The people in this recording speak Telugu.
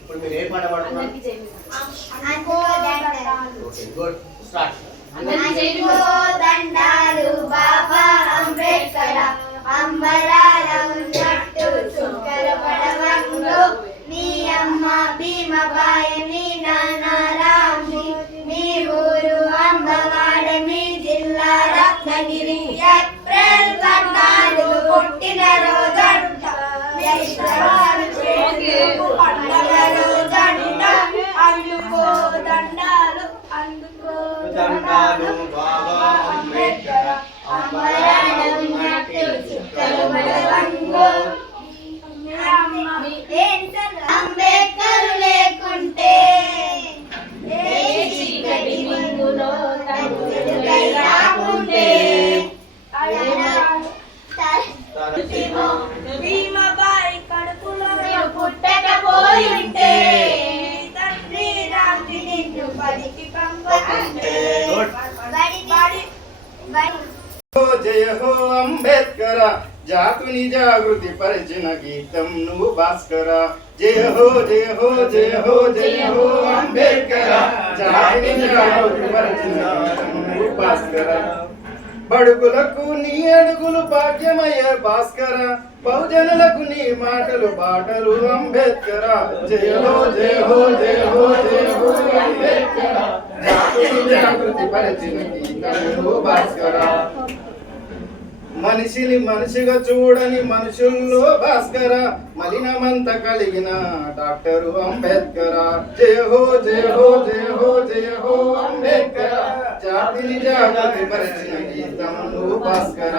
ఇప్పుడు మీరు ఏ పాట పాడుతున్నారు? Okay good start. దండాలు బాబా అంబేద్కర్ అంబరాల ఉన్నట్టు చుక్కల పడవంలో నీ అమ్మ భీమబాయి నీ నాన్న రామ్జీ మీ ఊరు అంబవాడ మీ జిల్లా రత్నగిరి ఏప్రిల్ 14 పుట్టిన రోజంట పండగ రోజంట అందుకో దండాలు అందుకో దండాలు బాబా అంబేద్కర్ అంబరాల ఉన్నట్టు చుక్కల పడవంలో అంబేద్కర్ లేకుంటే చీకటి మింగులో రాకుంటే భీమబాయి కడుపులో పుట్టకపోయింటే తండ్రి రాత్రి నిన్ను బడికి పంపకుంటే జయ హో అంబేద్కర జాతుని జాగృతి పరిచిన గీతం నువ్వు భాస్కర జయ హో జయ హో జయ హో జయ హో అంబేద్కర జాతుని జాగృతి పరిచిన గీతం నువ్వు భాస్కర బడుగులకు నీ అడుగులు భాగ్యమయ్య భాస్కర బహుజనులకు నీ మాటలు బాటలు అంబేద్కర జయ హో జయ హో జయ హో జయ హో అంబేద్కర జాతుని జాగృతి పరిచిన గీతం నువ్వు భాస్కర మనిషిని మనిషిగా చూడని మనుషుల్లో భాస్కర మలినమంత కలిగిన డాక్టరు అంబేద్కర జయ హో జయ హో జయ హో జయ హో అంబేద్కర జాతిని జాగృతి పరిచిన గీతం నువ్వు భాస్కర.